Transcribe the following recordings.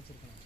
வச்சுருக்கேன்.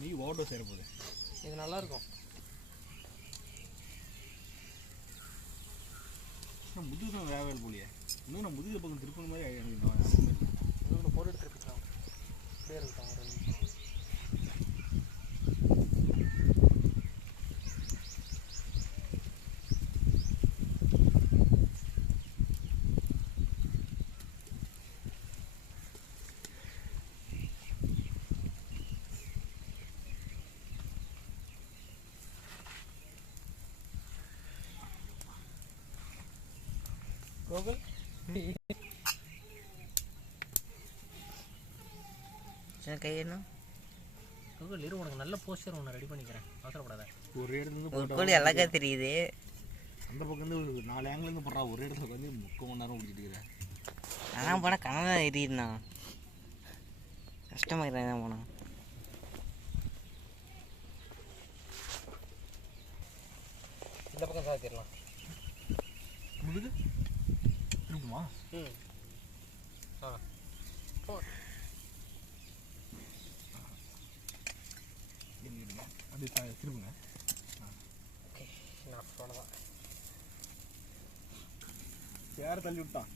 நீ ஓட சேரப்போகுது. இது நல்லாயிருக்கும். நான் முதுகு தான் வேவல் போலியே. இன்னும் நான் முதுகு பக்கம் திருப்பின மாதிரி எனக்கு இன்னொன்று போட்டு எடுத்துருக்கலாம். அப்படியே இருக்கட்டும் ஒரு நிமிஷம். கோகுல் கையணும் கோகுல் இரு, உனக்கு நல்ல போஸ்டர் ஒன்று ரெடி பண்ணிக்கிறேன், அவசரப்படாத. ஒரு இடத்துல ஒரு கோழி அழகா தெரியுது. அந்த பக்கம் வந்து 4 ஆங்கிலேருந்து போடுறா. ஒரு இடத்துல வந்து 3 மணி நேரம் ஓடிக்கிட்டு இருக்கிறேன். ஆனால் போனால் கனடா எரியுதுண்ணா, கஷ்டமாகிறேன் தான் போனால். இந்த பக்கம் சாத்திடலாம். முதுகு திருப்புமா? ம் ஆ போ. அப்படி திருப்புங்க. ஓகே, நான் அவ்வளோதான். யார் தள்ளி விட்டான்?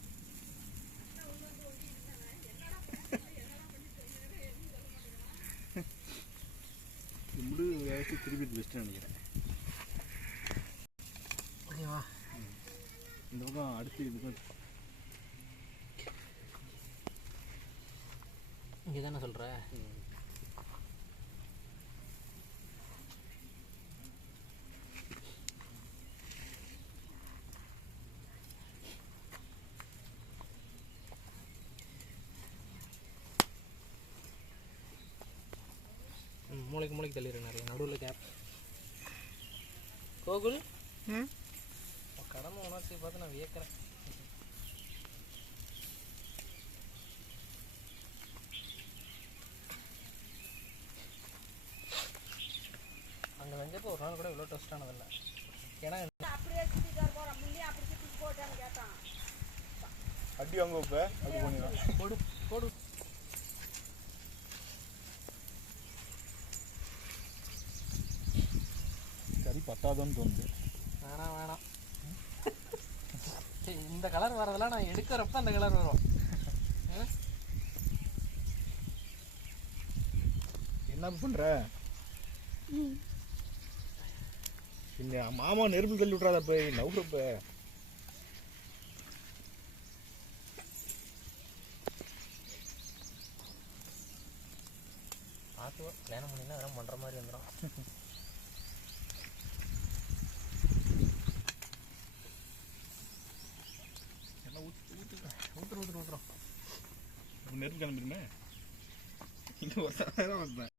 முதுகு வேலைக்கு திருப்பி பெஸ்ட்டு நினைக்கிறேன். ஓகேவா? இந்த பக்கம் அடுத்து இதுக்கும் இங்கே தானே சொல்கிற? மூளைக்கு மூளைக்கு தள்ளிடுறேன் நிறைய, நடுவில் கேப். கோகுல் கடமை உணர்ச்சி பார்த்து நான் வியக்கிறேன். அங்கே வெஞ்சப்போ ஒரு நாள் கூட இவ்வளோ டெஸ்ட் ஆனதில்லை. ஏன்னா அடி வாங்க இப்போ அப்படி பண்ணிடலாம். போடு போடு. சரி பத்தாதுன்னு தோணுது. வேணாம் வேணாம், இந்த கலர் வரதெல்லாம் நான் எடுக்கிறப்ப அந்த கலர் வரும். என்ன பண்ற? இல்ல மாமா நெருப்பு தள்ளி விட்றாத போய் நவுறப்ப. பார்த்துவோம், கல்யாணம் பண்ணினா அதெல்லாம் பண்ணுற மாதிரி வந்துடும். ஊத்துறோம் நெருப்பு கிளம்பிடுமே. இன்னும் ஒரு நேரம் வந்தேன்.